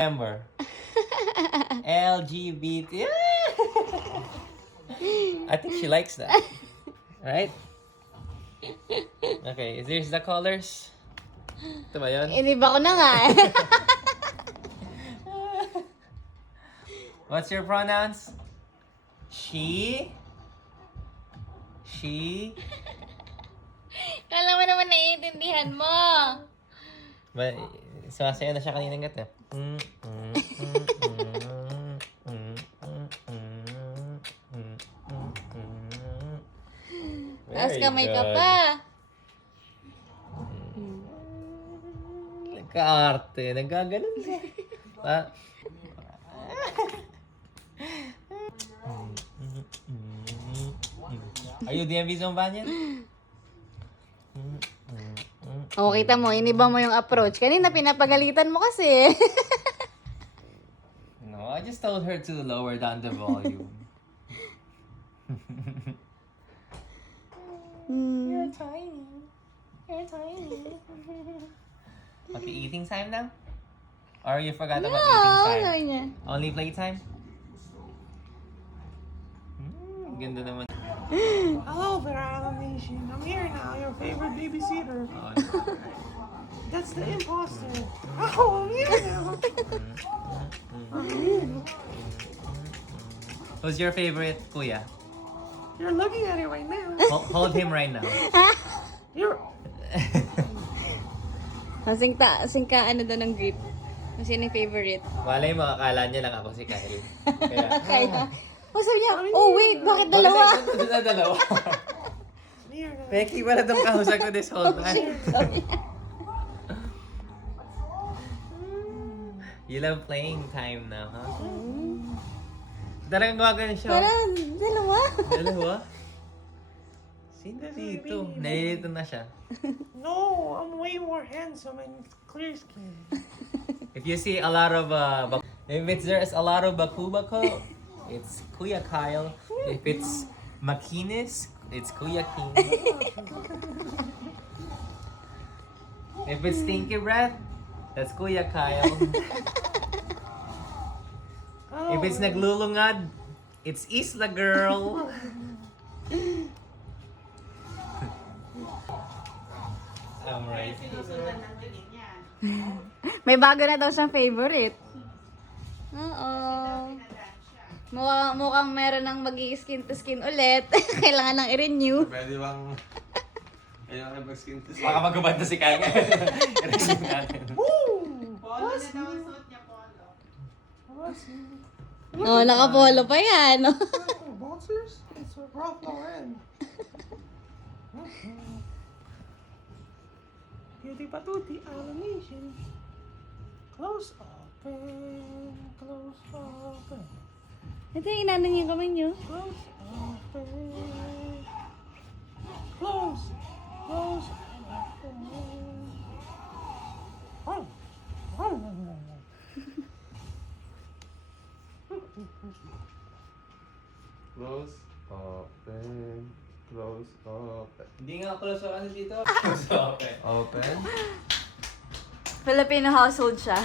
Remember. LGBT. I think she likes that. Right? Okay, is this the colors? Ito ba yun? Iniba ko na nga. What's your pronouns? She? Kala mo naman naiintindihan mo. Sumasaya na siya kaninang gata. Taas kamay ka pa. Nagka-arte. Nagkaganon siya. Are you DMV zone ba niyan? O, kita mo, iniba mo yung approach. Kanina pinapagalitan mo kasi. No, I just told her to lower down the volume. You're tiny. You're tiny. Okay, eating time now? Or you forgot about eating time? Sabi niya. Only playtime? Ganda naman. Hello there, Island Nation. I'm here now, your favorite babysitter. Oh, That's the imposter. Oh, I'm here now. who's your favorite kuya? You're looking at it right now. Hold him right now. You're. Asing ka ano doon ng grip. Kasi yung favorite. Malay mo, akala niya lang ako si Kyle. Kaya, Kaya, sabi niya, oh wait, bakit dalawa? Bakit na dalawa? Here now. Becky, wala itong kausap ko this whole time. You love playing time now, huh? Talagang gumagano siya. Parang dalawa. Dalawa? Sino dito? Nalilito na siya. No, I'm way more handsome and clear skin. If you see a lot of, if there's a lot of baku-bako, it's Kuya Kyle. If it's Makinis, it's Kuya King. If it's Stinky Breath, that's Kuya Kyle. Oh, If it's naglulungad, it's Isla Girl. I'm right. May bago na daw siyang favorite. Oo. Mukhang meron ng mag-i-skin to skin ulit. Kailangan nang i-renew. Pwede bang... Kailangan mag-skin to skin? Baka magubad na si Kyle. I-resume natin. Oh, nakapolo pa yan. oh, boxers? It's a Ralph Lauren. Beauty patuti, Island Nation. Close open, close open, Ito yung inano niyo yung kamay niyo. close open, close, close open. Oh, oh, Close, open, close, open. Hindi nga close ako dito. Close open. Open? Filipino household siya.